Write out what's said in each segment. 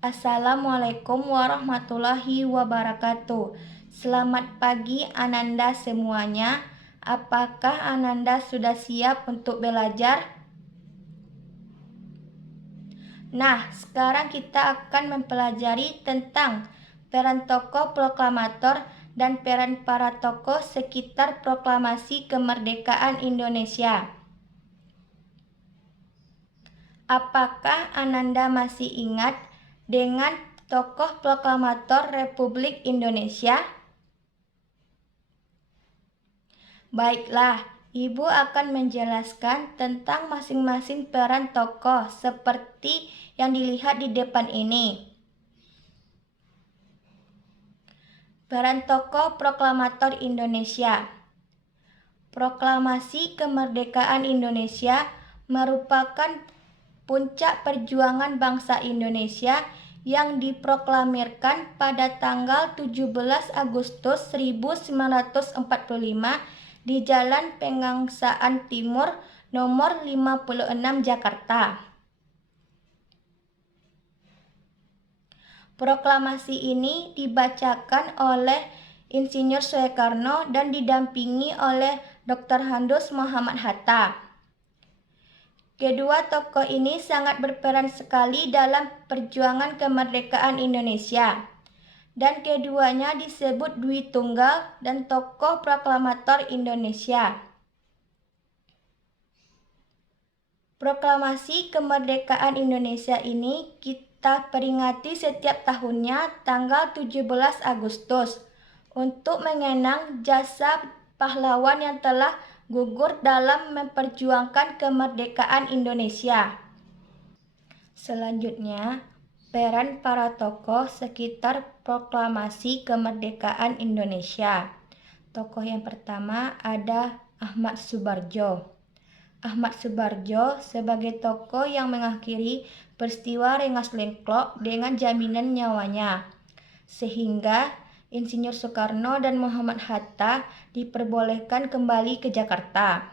Assalamualaikum warahmatullahi wabarakatuh. Selamat pagi Ananda semuanya. Apakah Ananda sudah siap untuk belajar? Nah, sekarang kita akan mempelajari tentang peran tokoh proklamator dan peran para tokoh sekitar proklamasi kemerdekaan Indonesia. Apakah Ananda masih ingat dengan tokoh proklamator Republik Indonesia? Baiklah, Ibu akan menjelaskan tentang masing-masing peran tokoh seperti yang dilihat di depan ini. Peran tokoh proklamator Indonesia. Proklamasi kemerdekaan Indonesia merupakan puncak perjuangan bangsa Indonesia yang diproklamirkan pada tanggal 17 Agustus 1945 di Jalan Pegangsaan Timur nomor 56 Jakarta. Proklamasi ini dibacakan oleh Insinyur Soekarno dan didampingi oleh Dr. Handus Muhammad Hatta. Kedua tokoh ini sangat berperan sekali dalam perjuangan kemerdekaan Indonesia, dan keduanya disebut Dwi Tunggal dan tokoh proklamator Indonesia. Proklamasi kemerdekaan Indonesia ini kita peringati setiap tahunnya tanggal 17 Agustus untuk mengenang jasa pahlawan yang telah gugur dalam memperjuangkan kemerdekaan Indonesia. Selanjutnya, peran para tokoh sekitar proklamasi kemerdekaan Indonesia. Tokoh yang pertama ada Ahmad Subarjo. Ahmad Subarjo sebagai tokoh yang mengakhiri peristiwa Rengas Dengklok dengan jaminan nyawanya, sehingga Insinyur Soekarno dan Muhammad Hatta diperbolehkan kembali ke Jakarta.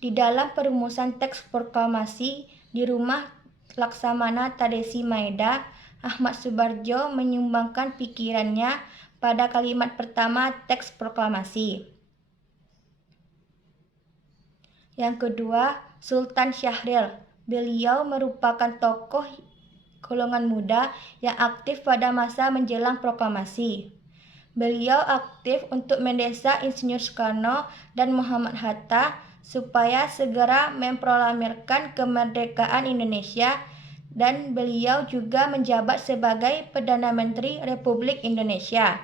Di dalam perumusan teks proklamasi di rumah Laksamana Tadesi Maeda, Ahmad Subarjo menyumbangkan pikirannya pada kalimat pertama teks proklamasi. Yang kedua, Sultan Syahrir. Beliau merupakan tokoh golongan muda yang aktif pada masa menjelang proklamasi. Beliau aktif untuk mendesak Insinyur Soekarno dan Muhammad Hatta supaya segera memproklamirkan kemerdekaan Indonesia, dan beliau juga menjabat sebagai Perdana Menteri Republik Indonesia.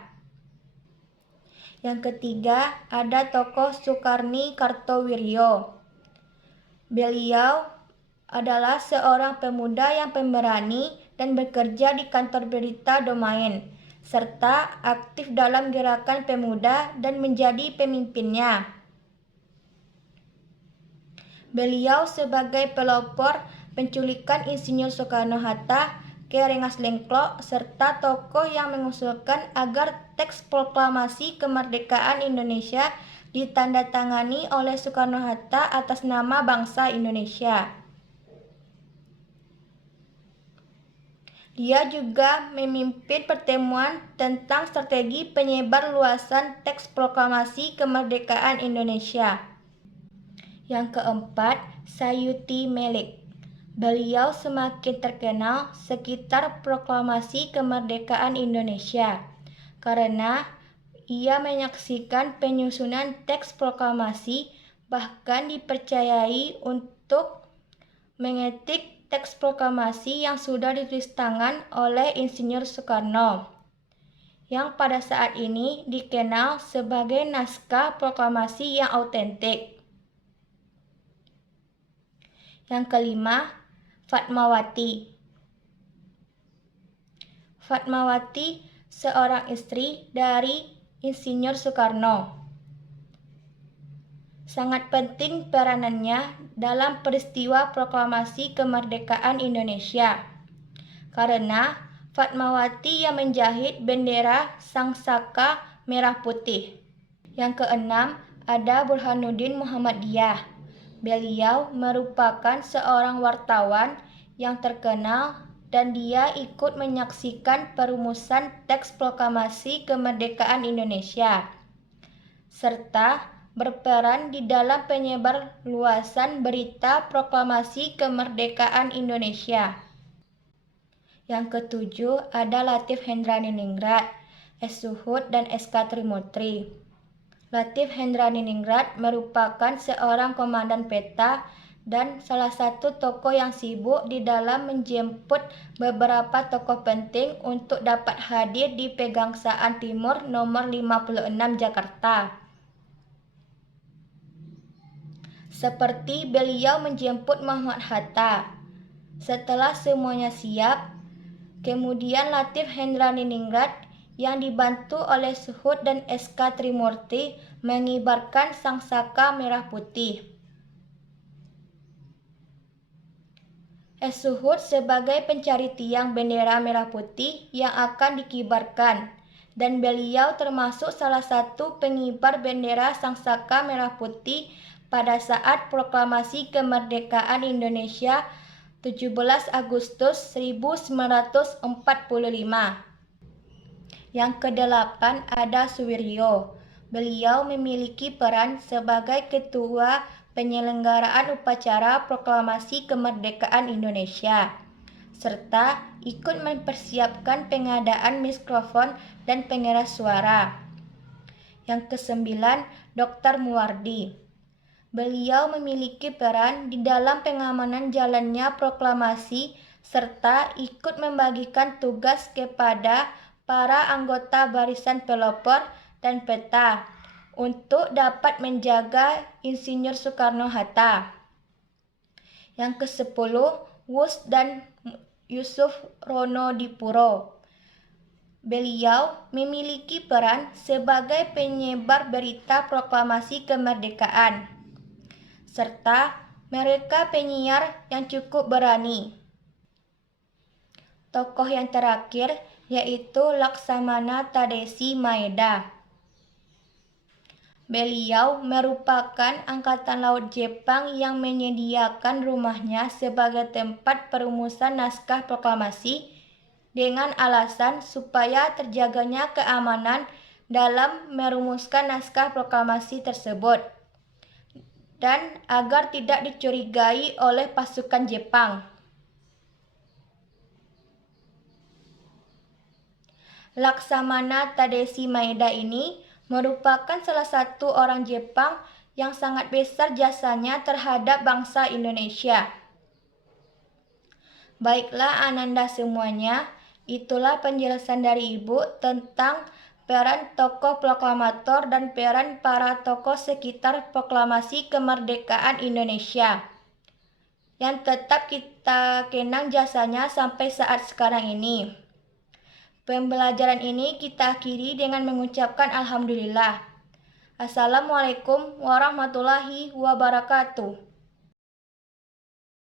Yang ketiga, ada tokoh Sukarni Kartowiryo. Beliau adalah seorang pemuda yang pemberani dan bekerja di kantor berita Domain, serta aktif dalam gerakan pemuda dan menjadi pemimpinnya. Beliau sebagai pelopor penculikan Insinyur Soekarno-Hatta ke Rengas Dengklok, serta tokoh yang mengusulkan agar teks proklamasi kemerdekaan Indonesia ditandatangani oleh Soekarno-Hatta atas nama bangsa Indonesia. Dia juga memimpin pertemuan tentang strategi penyebar luasan teks proklamasi kemerdekaan Indonesia. Yang keempat, Sayuti Melik. Beliau semakin terkenal sekitar proklamasi kemerdekaan Indonesia karena ia menyaksikan penyusunan teks proklamasi, bahkan dipercayai untuk mengetik teks proklamasi yang sudah ditulis tangan oleh Insinyur Soekarno, yang pada saat ini dikenal sebagai naskah proklamasi yang autentik. Yang kelima, Fatmawati. Fatmawati seorang istri dari Insinyur Soekarno. Sangat penting peranannya dalam peristiwa proklamasi kemerdekaan Indonesia, karena Fatmawati yang menjahit bendera Sang Saka merah putih. Yang keenam, ada Burhanuddin Muhammadiyah. Beliau merupakan seorang wartawan yang terkenal dan dia ikut menyaksikan perumusan teks proklamasi kemerdekaan Indonesia, serta berperan di dalam penyebar luasan berita proklamasi kemerdekaan Indonesia. Yang ketujuh ada Latif Hendraningrat, S. Suhud, dan SK Trimurti. Latif Hendraningrat merupakan seorang komandan peta dan salah satu tokoh yang sibuk di dalam menjemput beberapa tokoh penting untuk dapat hadir di Pegangsaan Timur nomor 56 Jakarta. Seperti beliau menjemput Muhammad Hatta. Setelah semuanya siap, kemudian Latif Hendraningrat yang dibantu oleh Suhud dan SK Trimurti mengibarkan sangsaka merah putih. S. Suhud sebagai pencari tiang bendera merah putih yang akan dikibarkan, dan beliau termasuk salah satu pengibar bendera sangsaka merah putih pada saat proklamasi kemerdekaan Indonesia 17 Agustus 1945. Yang kedelapan ada Suwiryo. Beliau memiliki peran sebagai ketua penyelenggaraan upacara proklamasi kemerdekaan Indonesia, serta ikut mempersiapkan pengadaan mikrofon dan pengeras suara. Yang kesembilan, Dr. Muwardi. Beliau memiliki peran di dalam pengamanan jalannya proklamasi serta ikut membagikan tugas kepada para anggota barisan pelopor dan peta untuk dapat menjaga Insinyur Soekarno-Hatta. Yang ke-10, Wus dan Yusuf Ronodipuro. Beliau memiliki peran sebagai penyebar berita proklamasi kemerdekaan, serta mereka penyiar yang cukup berani. Tokoh yang terakhir yaitu Laksamana Tadesi Maeda. Beliau merupakan angkatan laut Jepang yang menyediakan rumahnya sebagai tempat perumusan naskah proklamasi dengan alasan supaya terjaganya keamanan dalam merumuskan naskah proklamasi tersebut dan agar tidak dicurigai oleh pasukan Jepang. Laksamana Tadesi Maeda ini merupakan salah satu orang Jepang yang sangat besar jasanya terhadap bangsa Indonesia. Baiklah Ananda semuanya, itulah penjelasan dari Ibu tentang peran tokoh proklamator dan peran para tokoh sekitar proklamasi kemerdekaan Indonesia yang tetap kita kenang jasanya sampai saat sekarang ini. Pembelajaran ini kita akhiri dengan mengucapkan Alhamdulillah. Assalamualaikum warahmatullahi wabarakatuh.